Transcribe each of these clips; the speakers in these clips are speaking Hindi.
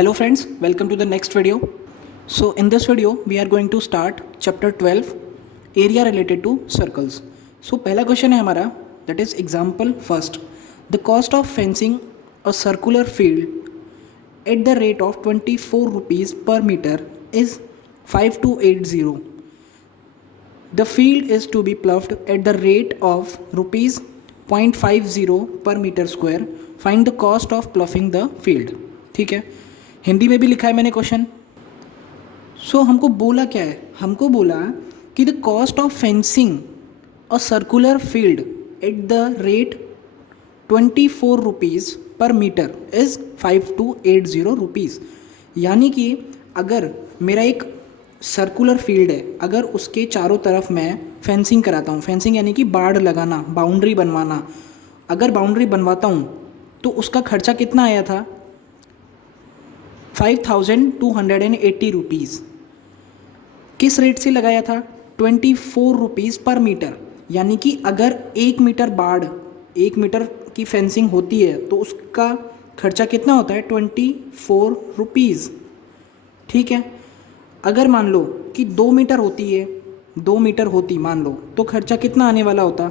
Hello friends, welcome to the next video. So in this video we are going to start chapter 12 area related to circles. So पहला क्वेश्चन है हमारा, that is example first. The cost of fencing a circular field at the rate of 24 rupees per meter is 5280. The field is to be ploughed at the rate of rupees 0.50 per meter square. Find the cost of ploughing the field. ठीक है, हिंदी में भी लिखा है मैंने क्वेश्चन. सो हमको बोला क्या है, हमको बोला कि the cost of fencing a circular field at the rate 24 rupees पर मीटर इज़ 5280 रुपीज़. यानी कि अगर मेरा एक सर्कुलर फील्ड है, अगर उसके चारों तरफ मैं फेंसिंग कराता हूँ, फेंसिंग यानी कि बाड़ लगाना, बाउंड्री बनवाना, अगर बाउंड्री बनवाता हूँ तो उसका खर्चा कितना आया था, 5280 रुपीज़. किस रेट से लगाया था, 24 रुपीज़ पर मीटर. यानी कि अगर 1 मीटर बाड़, 1 मीटर की फेंसिंग होती है तो उसका खर्चा कितना होता है, 24 रुपीज़. ठीक है, अगर मान लो कि 2 मीटर होती है, 2 मीटर होती मान लो, तो खर्चा कितना आने वाला होता,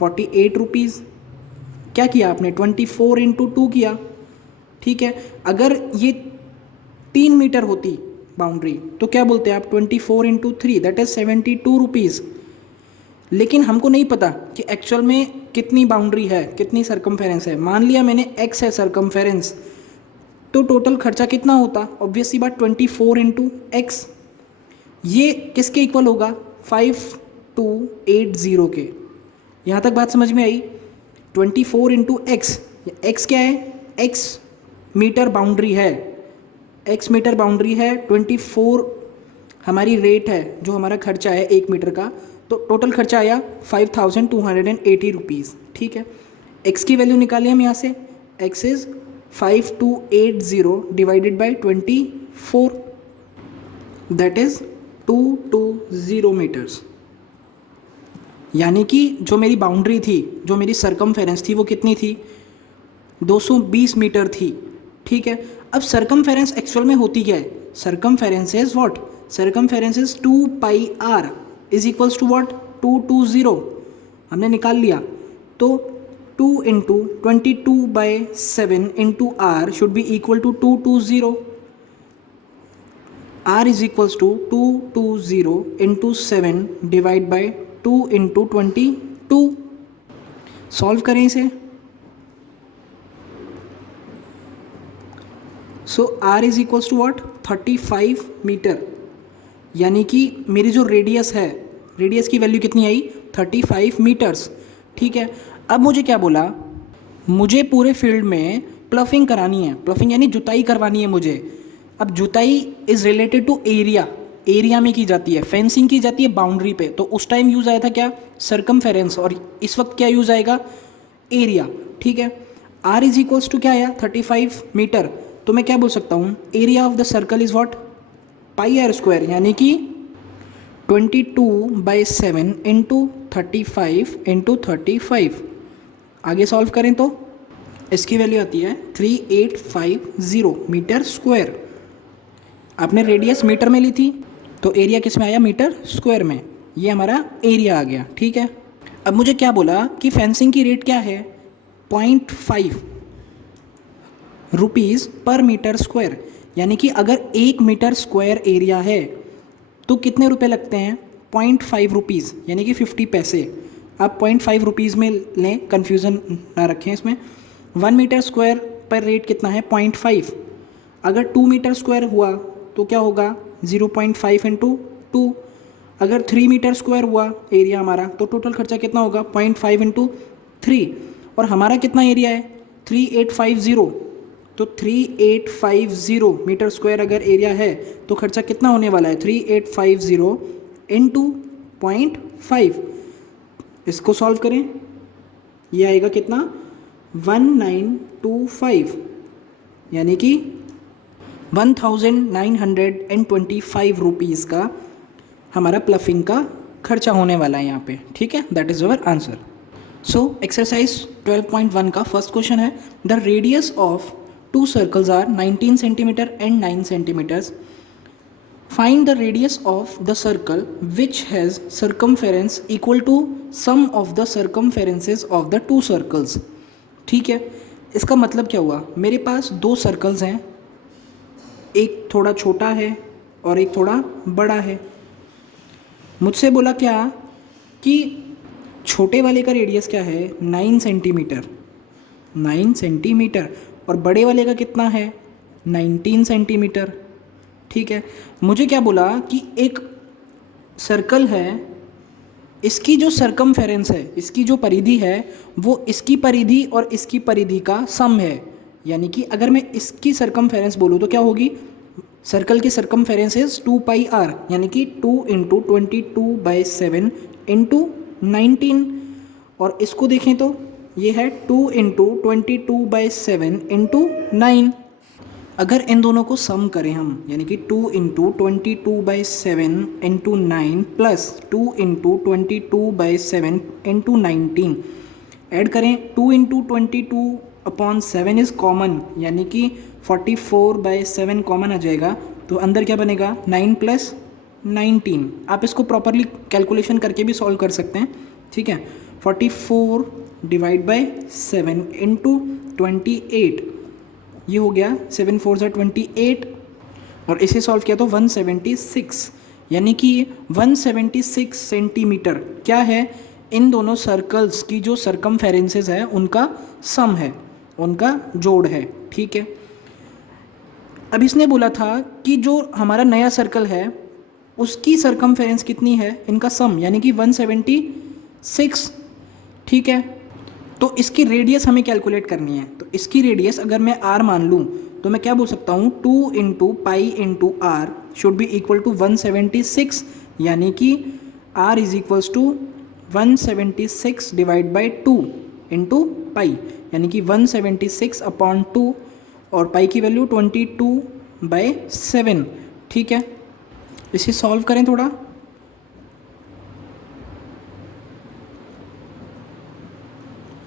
48 रुपीज़. क्या किया आपने, 24 इंटू 2 किया. ठीक है, अगर ये 3 मीटर होती बाउंड्री तो क्या बोलते हैं आप, 24 इंटू 3 दैट इज़ 72 रुपीज़. लेकिन हमको नहीं पता कि एक्चुअल में कितनी बाउंड्री है, कितनी सरकमफेरेंस है. मान लिया मैंने x है सरकमफेरेंस, तो टोटल खर्चा कितना होता, ऑब्वियसली बात 24 इंटू एक्स. ये किसके इक्वल होगा, 5280 के. यहाँ तक बात समझ में आई. 24 इंटू एक्स, एक्स क्या है, एक्स मीटर बाउंड्री है, एक्स मीटर बाउंड्री है, 24 हमारी रेट है, जो हमारा खर्चा है 1 मीटर का, तो टोटल खर्चा आया 5280 रुपीज़. ठीक है, एक्स की वैल्यू निकालिए हम यहाँ से, x is 5280 divided by 24 that is 220 metres. यानी कि जो मेरी बाउंड्री थी, जो मेरी सरकमफेरेंस थी, वो कितनी थी, 220 मीटर थी. ठीक है, अब सरकमफेरेंस एक्चुअल में होती क्या है, circumference is what, circumference is 2 pi r is equals to what, 220. हमने निकाल लिया, तो 2 into 22/7 into r should be equal to 220. R is equals to 220 into 7 divide by 2 into 22. Solve करें इसे. So r is equals to what, 35 metre. यानी कि मेरी जो रेडियस है, रेडियस की वैल्यू कितनी आई, 35 मीटर्स. ठीक है, अब मुझे क्या बोला, मुझे पूरे फील्ड में प्लफिंग करानी है. प्लफिंग यानी जुताई करवानी है मुझे. अब जुताई is related to area, area में की जाती है, फेंसिंग की जाती है बाउंड्री पे. तो उस टाइम यूज़ आया था क्या, सरकमफेरेंस, और इस वक्त क्या यूज़ आएगा, एरिया. ठीक है, आर इज इक्वल्स टू क्या आया, 35 मीटर. तो मैं क्या बोल सकता हूँ, area of the circle is what, pi r square. यानी कि 22/7 इंटू 35 इंटू 35. आगे सॉल्व करें तो इसकी वैल्यू आती है 3850 मीटर स्क्वायर. आपने रेडियस मीटर में ली थी, तो एरिया किस में आया, मीटर स्क्वायर में. ये हमारा एरिया आ गया. ठीक है, अब मुझे क्या बोला कि फेंसिंग की रेट क्या है, 0.5 रुपीज़ पर मीटर स्क्वायर. यानी कि अगर 1 मीटर स्क्वायर एरिया है तो कितने रुपए लगते हैं, 0.5 रुपीज़, यानी कि 50 पैसे. आप 0.5 रुपीज़ में लें, कन्फ्यूज़न ना रखें इसमें. 1 मीटर स्क्वायर पर रेट कितना है, 0.5. अगर 2 मीटर स्क्वायर हुआ तो क्या होगा, 0.5 इंटू 2. अगर 3 मीटर स्क्वायर हुआ एरिया हमारा, तो टोटल खर्चा कितना होगा, 0.5 इंटू 3. और हमारा कितना एरिया है, 3850. तो 3850 मीटर स्क्वायर अगर एरिया है तो खर्चा कितना होने वाला है, 3850 इंटू 0.5. इसको सॉल्व करें, ये आएगा कितना, 1925. यानी कि 1925 रुपीज़ का हमारा प्लफिंग का खर्चा होने वाला है यहाँ पे. ठीक है, that is our answer. So exercise 12.1 का फर्स्ट क्वेश्चन है, the radius of two circles are 19 centimeter and 9 centimeters. Find the radius of the circle which has circumference equal to sum of the circumferences of the two circles. ठीक है, इसका मतलब क्या हुआ, मेरे पास दो सर्कल्स हैं, एक थोड़ा छोटा है और एक थोड़ा बड़ा है. मुझसे बोला क्या कि छोटे वाले का रेडियस क्या है 9 सेंटीमीटर, 9 सेंटीमीटर, और बड़े वाले का कितना है 19 सेंटीमीटर. ठीक है, मुझे क्या बोला कि एक सर्कल है, इसकी जो सरकमफेरेंस है, इसकी जो परिधि है वो इसकी परिधि और इसकी परिधि का सम है. यानी कि अगर मैं इसकी सरकमफेरेंस बोलूँ तो क्या होगी, सर्कल की सरकमफेरेंस इज 2 पाई आर, यानी कि 2 इंटू 22/7 इंटू 19. और इसको देखें तो ये है 2 इंटू 22/7 इंटू 9. अगर इन दोनों को सम करें हम, यानी कि 2 into 22/7 into 9 plus 2 into 22/7 into 19 add करें, 2 इंटू 22/7 इज़ कॉमन, यानी कि 44/7 कॉमन आ जाएगा. तो अंदर क्या बनेगा 9 प्लस 19. आप इसको प्रॉपरली कैलकुलेशन करके भी सॉल्व कर सकते हैं. ठीक है, 44 डिवाइड बाई 7 इंटू 28, ये हो गया 7 4 ज़ा 28, और इसे सॉल्व किया तो 176, यानी कि 176 सेंटीमीटर क्या है, इन दोनों सर्कल्स की जो सरकमफेरेंसेस है उनका सम है, उनका जोड़ है. ठीक है, अब इसने बोला था कि जो हमारा नया सर्कल है उसकी सरकमफेरेंस कितनी है, इनका सम, यानी कि 176. ठीक है, तो इसकी रेडियस हमें कैलकुलेट करनी है. तो इसकी रेडियस अगर मैं r मान लूँ तो मैं क्या बोल सकता हूँ, 2 into pi into r should be equal to 176, यानी कि r is equals to 176 divide by 2 into pi, यानी कि 176/2, और पाई की वैल्यू 22/7. ठीक है, इसे सॉल्व करें थोड़ा.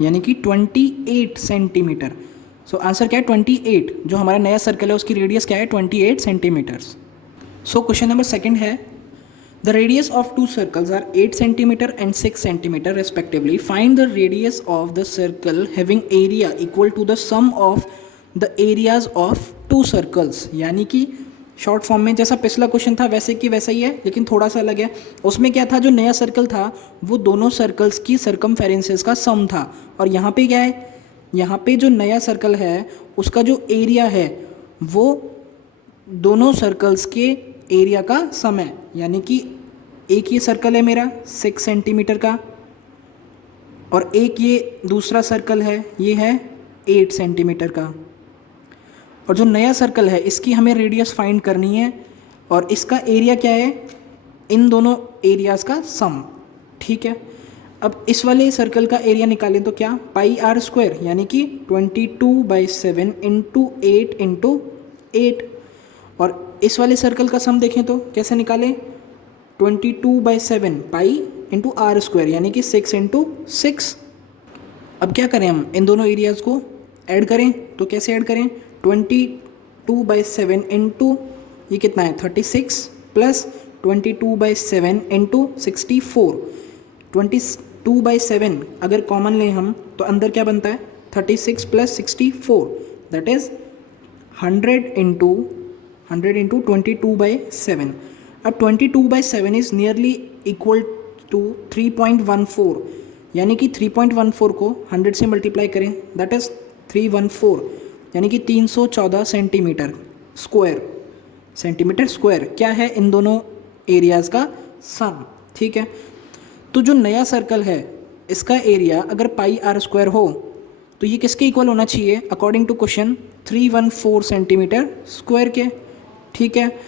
यानी कि 28 सेंटीमीटर. सो आंसर क्या है 28. जो हमारा नया सर्कल है उसकी रेडियस क्या है 28 centimetres. So question number second है, the radius of two circles are 8 centimetre and 6 centimetre respectively. Find the radius of the circle having area equal to the sum of the areas of two circles. यानी कि शॉर्ट फॉर्म में जैसा पिछला क्वेश्चन था वैसे कि वैसा ही है, लेकिन थोड़ा सा अलग है. उसमें क्या था, जो नया सर्कल था वो दोनों सर्कल्स की सरकमफेरेंसेस का सम था, और यहाँ पे क्या है, यहाँ पे जो नया सर्कल है उसका जो एरिया है वो दोनों सर्कल्स के एरिया का सम है. यानी कि एक ये सर्कल है मेरा 6 सेंटीमीटर का, और एक ये दूसरा सर्कल है ये है 8 सेंटीमीटर का, और जो नया सर्कल है इसकी हमें रेडियस फाइंड करनी है, और इसका एरिया क्या है, इन दोनों एरियाज़ का सम. ठीक है, अब इस वाले सर्कल का एरिया निकालें तो क्या, पाई आर स्क्वायर, यानी कि 22/7 इंटू 8 इंटू 8, और इस वाले सर्कल का सम देखें तो कैसे निकालें, 22/7 पाई इंटू आर स्क्वायर, यानी कि 6 इंटू 6. अब क्या करें, हम इन दोनों एरियाज़ को ऐड करें तो कैसे ऐड करें, 22/7 इंटू ये कितना है 36 प्लस 22/7 इंटू 64. 22/7 अगर कॉमन लें हम तो अंदर क्या बनता है 36 प्लस 64, दैट इज़ 100 इंटू 22/7. अब 22/7 इज़ नियरली इक्वल टू 3.14, यानी कि 3.14 को 100 से मल्टीप्लाई करें, दैट इज़ 314, यानी कि 314 सेंटीमीटर स्क्वायर क्या है इन दोनों एरियाज़ का सम. ठीक है, तो जो नया सर्कल है इसका एरिया अगर पाई आर स्क्वायर हो तो ये किसके इक्वल होना चाहिए, according to question 314 centimetre square के. ठीक है,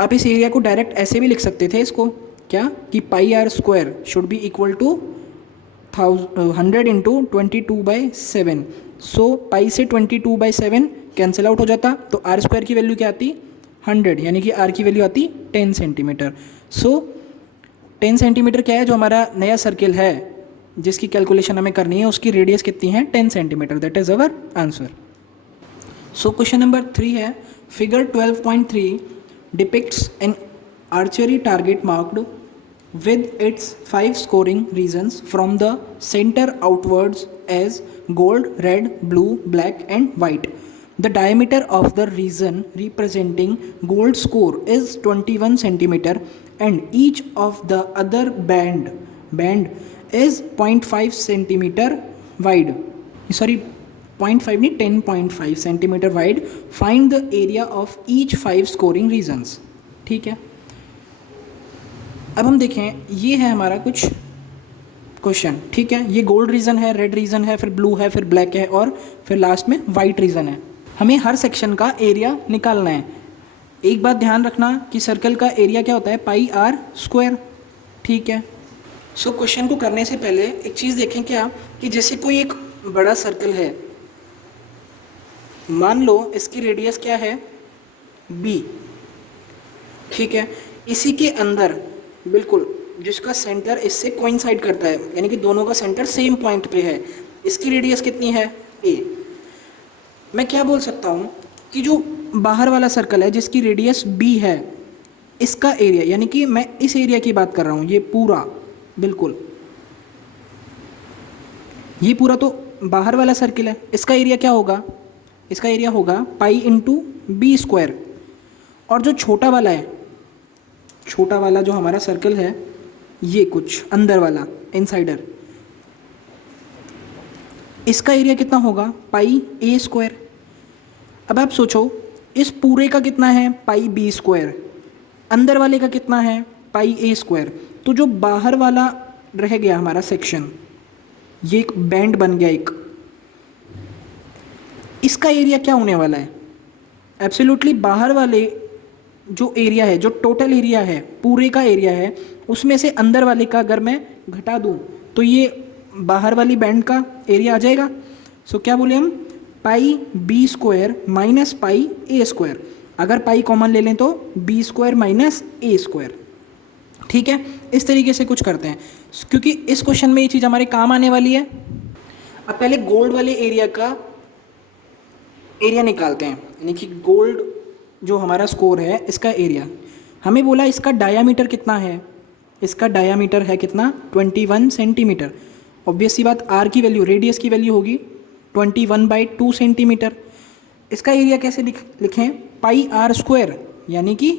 आप इस एरिया को डायरेक्ट ऐसे भी लिख सकते थे इसको, क्या कि pi r square should be equal to 100 into 22/7. So pi से 22/7 कैंसिल आउट हो जाता, तो आर स्क्वायर की वैल्यू क्या आती 100, यानी कि आर की वैल्यू आती 10 सेंटीमीटर. सो 10 सेंटीमीटर क्या है, जो हमारा नया सर्किल है जिसकी कैलकुलेशन हमें करनी है उसकी रेडियस कितनी है 10 centimetre. That is our answer. So question number 3 है, figure 12.3 depicts an archery target marked with its 5 scoring regions from the center outwards as gold, red, blue, black and white. The diameter of the region representing gold score is 21 centimeter and each of the other band is 0.5 centimeter wide. Sorry, 0.5 नहीं 10.5 centimeter wide. Find the area of each 5 scoring regions. ठीक है, अब हम देखें, ये है हमारा कुछ क्वेश्चन, ठीक है। ये गोल्ड रीजन है, रेड रीजन है, फिर ब्लू है, फिर ब्लैक है और फिर लास्ट में वाइट रीजन है। हमें हर सेक्शन का एरिया निकालना है। एक बात ध्यान रखना कि सर्कल का एरिया क्या होता है, पाई आर स्क्वायर, ठीक है। सो क्वेश्चन को करने से पहले एक चीज़ देखें क्या, कि जैसे कोई एक बड़ा सर्कल है, मान लो इसकी रेडियस क्या है, बी, ठीक है। इसी के अंदर बिल्कुल जिसका सेंटर इससे कोइंसाइड करता है, यानी कि दोनों का सेंटर सेम पॉइंट पे है, इसकी रेडियस कितनी है, ए। मैं क्या बोल सकता हूँ कि जो बाहर वाला सर्कल है जिसकी रेडियस बी है, इसका एरिया, यानी कि मैं इस एरिया की बात कर रहा हूँ, ये पूरा बिल्कुल, ये पूरा तो बाहर वाला सर्कल है, इसका एरिया क्या होगा, इसका एरिया होगा पाई इंटू बी स्क्वायर। और जो छोटा वाला है, छोटा वाला जो हमारा सर्कल है, ये कुछ अंदर वाला इनसाइडर, इसका एरिया कितना होगा, पाई ए स्क्वायर। अब आप सोचो, इस पूरे का कितना है, पाई बी स्क्वायर, अंदर वाले का कितना है, पाई ए स्क्वायर। तो जो बाहर वाला रह गया हमारा सेक्शन, ये एक बैंड बन गया एक, इसका एरिया क्या होने वाला है, एब्सोल्युटली बाहर वाले जो एरिया है, जो टोटल एरिया है, पूरे का एरिया है, उसमें से अंदर वाले का अगर मैं घटा दूं तो ये बाहर वाली बैंड का एरिया आ जाएगा। सो क्या बोले हम, पाई बी स्क्वायर माइनस पाई ए स्क्वायर। अगर पाई कॉमन ले लें तो बी स्क्वायर माइनस ए स्क्वायर, ठीक है। इस तरीके से कुछ करते हैं, क्योंकि इस क्वेश्चन में ये चीज़ हमारे काम आने वाली है। अब पहले गोल्ड वाले एरिया का एरिया निकालते हैं, यानी कि गोल्ड जो हमारा स्कोर है, इसका एरिया हमें बोला, इसका डायामीटर कितना है, इसका डायामीटर है कितना, 21 सेंटीमीटर। ऑब्वियस सी बात, आर की वैल्यू, रेडियस की वैल्यू होगी 21/2 सेंटीमीटर। इसका एरिया कैसे लिखें, पाई आर स्क्वायर, यानी कि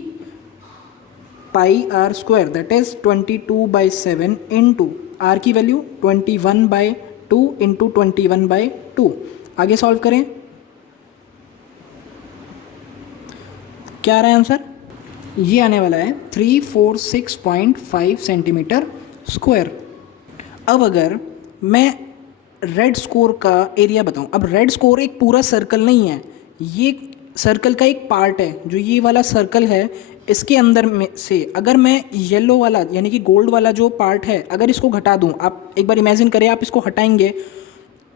pi r square that is 22/7 into r की वैल्यू 21/2 इंटू 21/2। आगे सॉल्व करें, क्या आ रहा है आंसर, ये आने वाला है 346.5 सेंटीमीटर स्क्वायर। अब अगर मैं रेड स्कोर का एरिया बताऊं, अब रेड स्कोर एक पूरा सर्कल नहीं है, ये सर्कल का एक पार्ट है, जो ये वाला सर्कल है, इसके अंदर में से अगर मैं येलो वाला यानी कि गोल्ड वाला जो पार्ट है, अगर इसको घटा दूं, आप एक बार इमेजिन करें, आप इसको हटाएंगे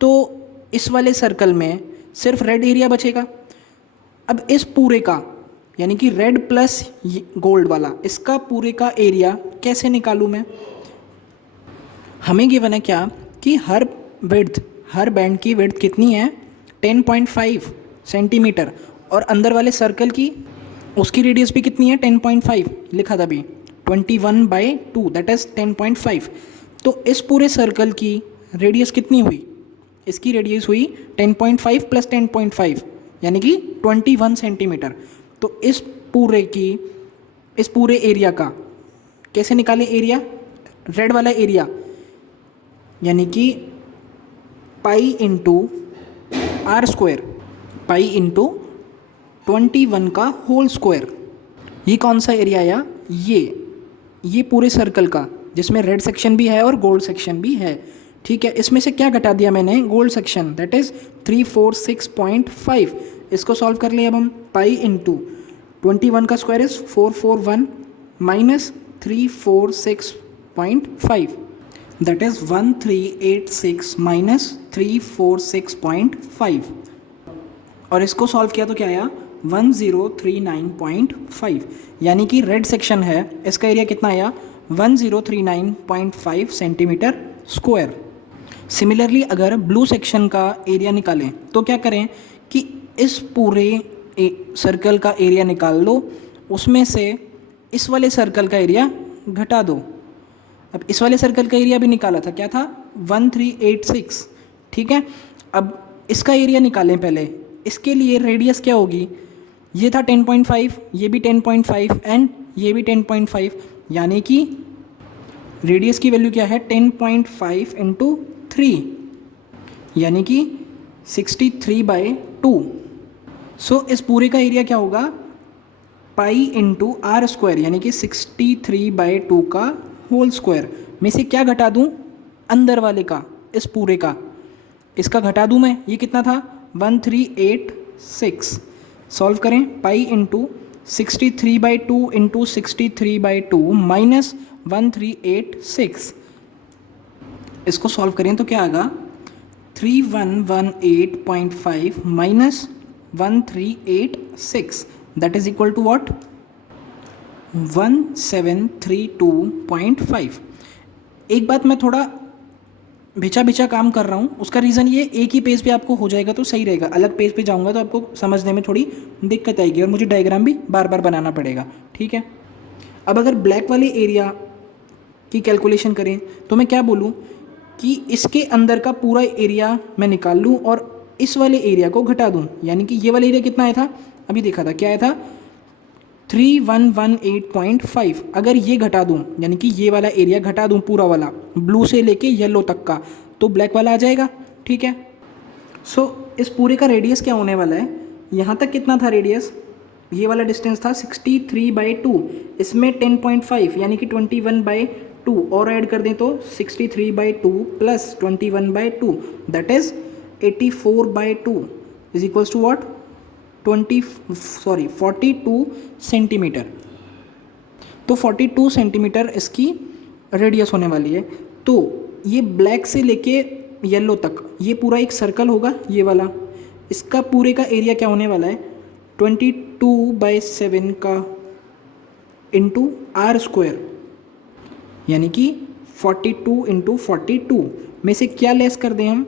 तो इस वाले सर्कल में सिर्फ रेड एरिया बचेगा। अब इस पूरे का, यानी कि रेड प्लस गोल्ड वाला, इसका पूरे का एरिया कैसे निकालूं मैं, हमें गिवन है क्या कि हर बैंड की विड्थ कितनी है, 10.5 सेंटीमीटर, और अंदर वाले सर्कल की, उसकी रेडियस भी कितनी है, 10.5 लिखा था अभी, 21/2 दैट इज 10.5। तो इस पूरे सर्कल की रेडियस कितनी हुई, इसकी रेडियस हुई 10.5 प्लस 10.5 यानी कि 21 सेंटीमीटर। तो इस पूरे एरिया का कैसे निकालें एरिया, रेड वाला एरिया, यानी कि pi into r square, pi into 21 का होल स्क्वायर। ये कौन सा एरिया आया, ये पूरे सर्कल का, जिसमें रेड सेक्शन भी है और गोल्ड सेक्शन भी है, ठीक है। इसमें से क्या घटा दिया मैंने, गोल्ड सेक्शन, दैट इज 346.5। इसको सॉल्व कर लिया अब हम, पाई इंटू 21 का square is 441 minus 346.5 that is 1386 minus 346.5, और इसको सॉल्व किया तो क्या आया, 1039.5, यानी कि रेड सेक्शन है, इसका एरिया कितना आया, 1039.5 सेंटीमीटर स्क्वायर। सिमिलरली अगर ब्लू सेक्शन का एरिया निकालें तो क्या करें कि इस पूरे सर्कल का एरिया निकाल लो, उसमें से इस वाले सर्कल का एरिया घटा दो। अब इस वाले सर्कल का एरिया भी निकाला था, क्या था 1386, ठीक है। अब इसका एरिया निकालें पहले, इसके लिए रेडियस क्या होगी, ये था 10.5, ये भी 10.5 एंड ये भी 10.5, यानी कि रेडियस की वैल्यू क्या है 10.5 इंटू 3, यानी कि 63/2। सो इस पूरे का एरिया क्या होगा पाई इंटू आर स्क्वायर, यानी कि 63/2 का होल स्क्वायर में से क्या घटा दूँ अंदर वाले का, इस पूरे का, इसका घटा दूँ मैं, ये कितना था 1386। सॉल्व करें, पाई इंटू 63/2 इंटू 63/2 माइनस 1386, इसको सॉल्व करें तो क्या आएगा 3118.5 minus 1386, that is equal to what 1732.5। एक बात मैं थोड़ा भिचा काम कर रहा हूँ, उसका रीज़न ये एक ही पेज पे आपको हो जाएगा तो सही रहेगा, अलग पेज पे जाऊँगा तो आपको समझने में थोड़ी दिक्कत आएगी और मुझे डायग्राम भी बार बार बनाना पड़ेगा, ठीक है। अब अगर ब्लैक वाले एरिया की कैलकुलेशन करें तो मैं क्या बोलूँ कि इसके अंदर का पूरा एरिया मैं निकाल लूँ और इस वाले एरिया को घटा दूँ, यानी कि ये वाला एरिया कितना आया था, अभी देखा था क्या आया था 3118.5। अगर ये घटा दूँ, यानी कि ये वाला एरिया घटा दूँ पूरा वाला ब्लू से लेके येलो तक का, तो ब्लैक वाला आ जाएगा, ठीक है। सो इस पूरे का रेडियस क्या होने वाला है, यहाँ तक कितना था रेडियस, ये वाला डिस्टेंस था 63/2, इसमें 10.5 यानी कि 21/2 और ऐड कर दें तो 63/2 plus 21/2 that is 84/2 is equals to what 42 centimetre. तो 42 सेंटीमीटर इसकी रेडियस होने वाली है। तो ये ब्लैक से लेके येलो तक ये पूरा एक सर्कल होगा, ये वाला, इसका पूरे का एरिया क्या होने वाला है 22/7 का इंटू आर स्क्वायर, यानी कि 42 इंटू 42 में से क्या लेस कर दें हम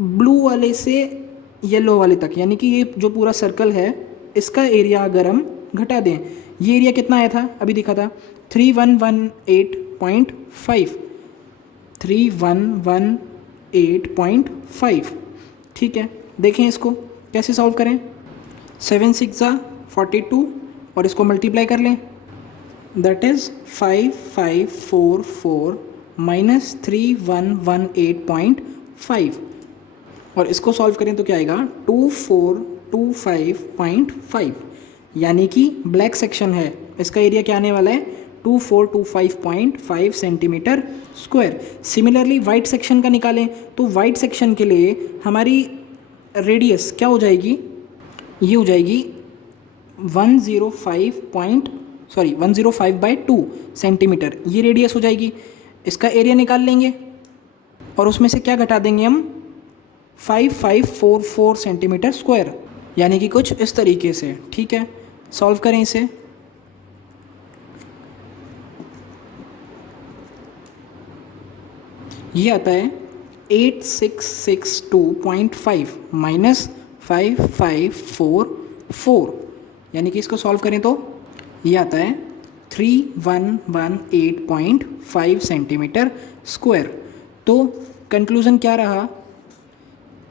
ब्लू वाले से येलो वाले तक, यानी कि ये जो पूरा सर्कल है इसका एरिया अगर हम घटा दें, ये एरिया कितना आया था अभी दिखा था 3118.5, 3118.5, ठीक है। देखें इसको कैसे सॉल्व करें, 7 6 42 और इसको मल्टीप्लाई कर लें, दैट इज़ 5544 माइनस 3118.5 और इसको सॉल्व करें तो क्या आएगा 2425.5, यानी कि ब्लैक सेक्शन है, इसका एरिया क्या आने वाला है 2425.5 centimetre square. Similarly white section का निकालें तो वाइट सेक्शन के लिए हमारी रेडियस क्या हो जाएगी, ये हो जाएगी 105/2 सेंटीमीटर, ये रेडियस हो जाएगी। इसका एरिया निकाल लेंगे और उसमें से क्या घटा देंगे हम 5544 सेंटीमीटर स्क्वायर, यानी कि कुछ इस तरीके से, ठीक है। सॉल्व करें इसे, ये आता है 8662.5 माइनस 5544, यानी कि इसको सॉल्व करें तो ये आता है 3118.5 सेंटीमीटर स्क्वायर। तो कंक्लूज़न क्या रहा,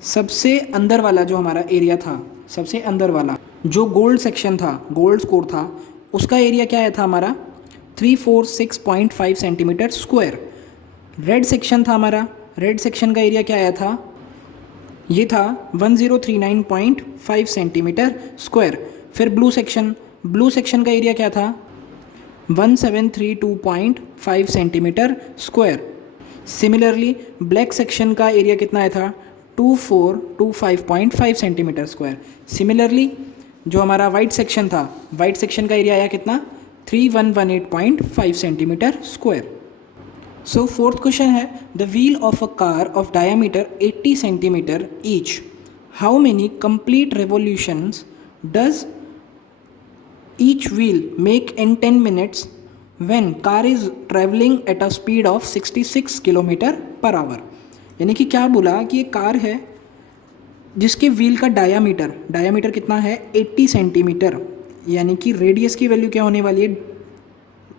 सबसे अंदर वाला जो हमारा एरिया था, सबसे अंदर वाला जो गोल्ड सेक्शन था, गोल्ड स्कोर था, उसका एरिया क्या आया था हमारा 346.5 सेंटीमीटर स्क्वायर। रेड सेक्शन था हमारा, रेड सेक्शन का एरिया क्या आया था, ये था 1039.5 सेंटीमीटर स्क्वायर। फिर ब्लू सेक्शन का एरिया क्या था 1732.5 centimetre square. Similarly black section का एरिया कितना आया था 2425.5 सेंटीमीटर स्क्वायर। सिमिलरली जो हमारा वाइट सेक्शन था, वाइट सेक्शन का एरिया आया कितना 3118.5 सेंटीमीटर स्क्वायर। सो फोर्थ क्वेश्चन है the wheel of a car of diameter 80 centimetre each, how many complete revolutions does each wheel make in 10 minutes when car is traveling at a speed of 66 km/h। यानी कि क्या बोला कि ये कार है, जिसके व्हील का डायामीटर कितना है 80 सेंटीमीटर, यानी कि रेडियस की वैल्यू क्या होने वाली है,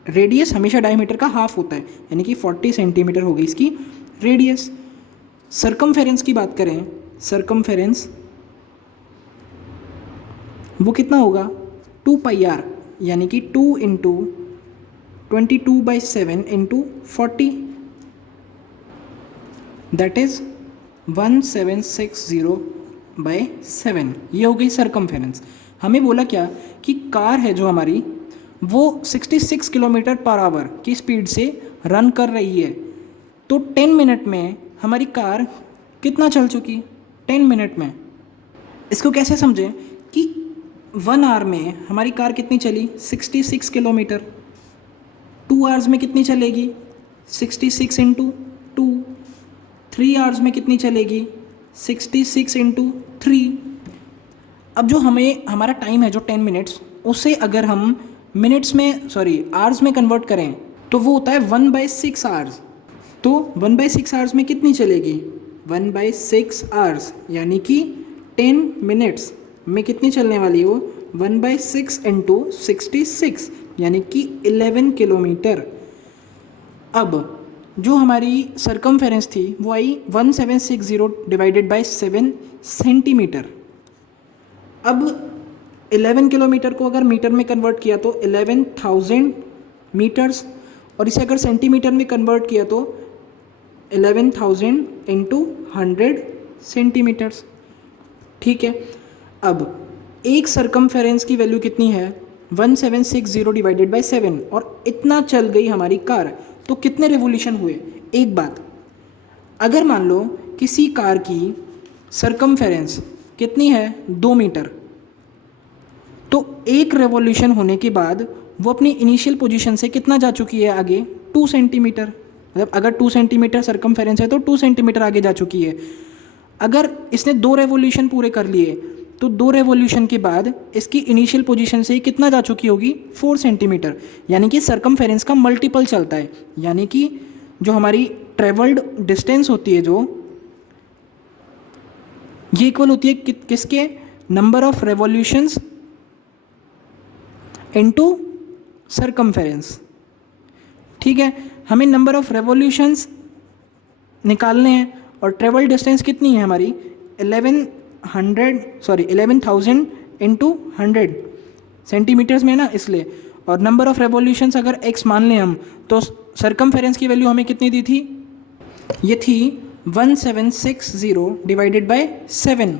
रेडियस हमेशा डायमीटर का हाफ होता है, यानी कि 40 सेंटीमीटर हो गई इसकी रेडियस। सरकमफेरेंस की बात करें, सरकमफेरेंस वो कितना होगा 2 पाई आर, यानी कि 2 इंटू 22/7 इंटू 40, दैट इज 1760/7। ये हो गई सरकमफेरेंस। हमें बोला क्या कि कार है जो हमारी वो 66 किलोमीटर पर आवर की स्पीड से रन कर रही है, तो 10 मिनट में हमारी कार कितना चल चुकी, 10 मिनट में। इसको कैसे समझें कि 1 आवर में हमारी कार कितनी चली 66 किलोमीटर, 2 आवर्स में कितनी चलेगी 66 इंटू 2, 3 आवर्स में कितनी चलेगी 66 इंटू 3। अब जो हमें हमारा टाइम है जो 10 मिनट्स, उसे अगर हम मिनट्स में आवर्स में कन्वर्ट करें तो वो होता है 1/6 आवर्स। तो 1/6 आवर्स में कितनी चलेगी 1/6 आवर्स, यानी कि 10 मिनट्स में कितनी चलने वाली है वो 1/6 इंटू 66, यानी कि 11 किलोमीटर। अब जो हमारी सरकमफेरेंस थी वो आई 1760 डिवाइडेड बाय 7 सेंटीमीटर। अब 11 किलोमीटर को अगर मीटर में कन्वर्ट किया तो 11,000 मीटर्स, और इसे अगर सेंटीमीटर में कन्वर्ट किया तो 11,000 इंटू 100 सेंटीमीटर्स। ठीक है, अब एक सरकमफेरेंस की वैल्यू कितनी है 1760 डिवाइडेड बाय 7, और इतना चल गई हमारी कार, तो कितने रेवोल्यूशन हुए। एक बात, अगर मान लो किसी कार की सरकमफेरेंस कितनी है 2 मीटर, तो एक रेवोल्यूशन होने के बाद वो अपनी इनिशियल पोजीशन से कितना जा चुकी है आगे 2 सेंटीमीटर। मतलब अगर 2 सेंटीमीटर सरकमफेरेंस है तो 2 सेंटीमीटर आगे जा चुकी है। अगर इसने 2 रेवोल्यूशन पूरे कर लिए तो 2 रेवोल्यूशन के बाद इसकी इनिशियल पोजीशन से कितना जा चुकी होगी 4 सेंटीमीटर, यानी कि सरकमफेरेंस का मल्टीपल चलता है, यानी कि जो हमारी ट्रेवल्ड डिस्टेंस होती है जो ये इक्वल होती है किसके number of revolutions into circumference. ठीक है, हमें नंबर ऑफ रेवोल्यूशंस निकालने हैं और ट्रेवल डिस्टेंस कितनी है हमारी 11,000 इंटू 100 सेंटीमीटर्स में ना, इसलिए। और नंबर ऑफ रेवोल्यूशंस अगर x मान लें हम, तो सरकमफेरेंस की वैल्यू हमें कितनी दी थी, ये थी 1760 डिवाइडेड बाय 7।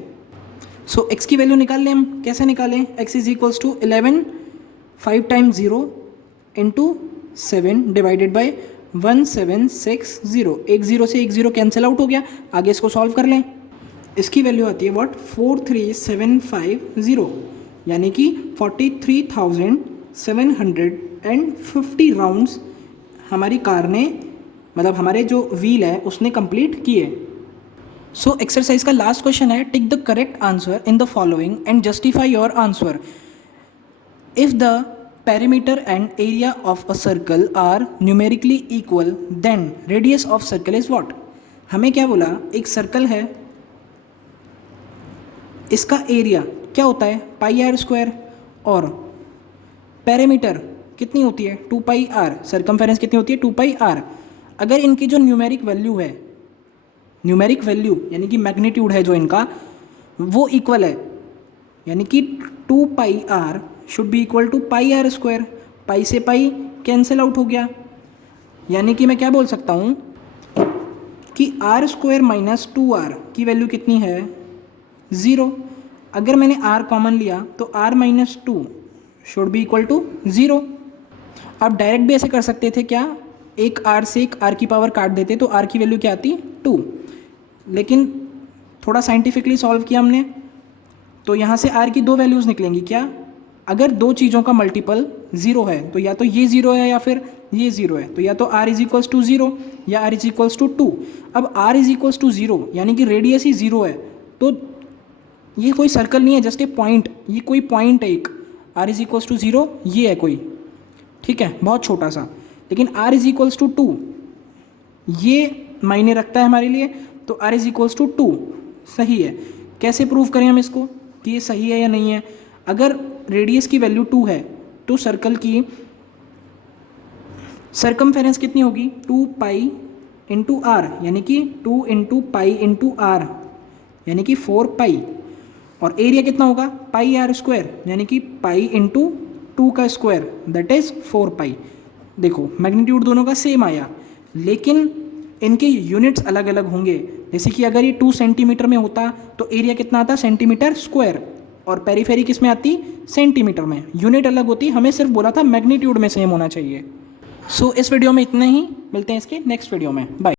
सो x की वैल्यू निकाल लें हम, कैसे निकालें, x is equals to 11 5 times 0 into 7 divided by 1760। एक 0 से एक 0 कैंसिल आउट हो गया, आगे इसको सॉल्व कर लें। इसकी वैल्यू आती है व्हाट 43750, यानी कि 43,750 राउंड्स हमारी कार ने, मतलब हमारे जो व्हील है उसने कंप्लीट किए। सो एक्सरसाइज का लास्ट क्वेश्चन है, tick the correct answer in the following and justify your answer. If the perimeter and area of a circle are numerically equal then radius of circle is what। हमें क्या बोला, एक सर्कल है, इसका एरिया क्या होता है पाई आर स्क्वायर, और पेरीमीटर कितनी होती है 2 पाई आर, सरकमफेरेंस कितनी होती है 2 पाई आर। अगर इनकी जो न्यूमेरिक वैल्यू है, न्यूमेरिक वैल्यू यानी कि मैग्नीट्यूड है जो इनका, वो इक्वल है, यानी कि 2 pi r should be equal to pi r square. Pi से पाई कैंसिल आउट हो गया, यानी कि मैं क्या बोल सकता हूँ कि आर स्क्वायर माइनस 2r की वैल्यू कितनी है 0। अगर मैंने r कॉमन लिया तो r minus 2 should be equal to 0। आप डायरेक्ट भी ऐसे कर सकते थे, क्या एक r से एक r की पावर काट देते तो r की वैल्यू क्या आती 2, लेकिन थोड़ा साइंटिफिकली सॉल्व किया हमने, तो यहाँ से r की 2 वैल्यूज़ निकलेंगी। क्या, अगर दो चीज़ों का मल्टीपल 0 है तो या तो ये 0 है या फिर ये 0 है, तो या तो r इज इक्वल्स टू 0 या r इज इक्वल्स टू 2। अब r इज इक्वल्स टू 0 यानी कि रेडियस ही 0 है, तो ये कोई सर्कल नहीं है, जस्ट ए पॉइंट, ये कोई पॉइंट है एक, r इज इक्वल्स टू 0 ये है कोई, ठीक है, बहुत छोटा सा। लेकिन r इज इक्वल्स टू 2 ये मायने रखता है हमारे लिए, तो r इज इक्वल्स टू 2 सही है। कैसे प्रूव करें हम इसको कि ये सही है या नहीं है? अगर रेडियस की वैल्यू 2 है तो सर्कल की सर्कमफेरेंस कितनी होगी? 2 पाई इंटू आर, यानी कि 2 इंटू पाई इंटू आर, यानी कि 4 पाई। और एरिया कितना होगा? पाई आर स्क्वायर, यानी कि पाई इंटू 2 का स्क्वायर, दैट इज़ 4 पाई। देखो मैग्नीट्यूड दोनों का सेम आया, लेकिन इनके यूनिट्स अलग अलग होंगे। जैसे कि अगर ये 2 सेंटीमीटर में होता तो एरिया कितना आता? सेंटीमीटर स्क्वायर, और पेरीफेरी किस में आती? सेंटीमीटर में। यूनिट अलग होती, हमें सिर्फ बोला था मैग्नीट्यूड में सेम होना चाहिए। सो इस वीडियो में इतना ही, मिलते हैं इसके नेक्स्ट वीडियो में, बाय।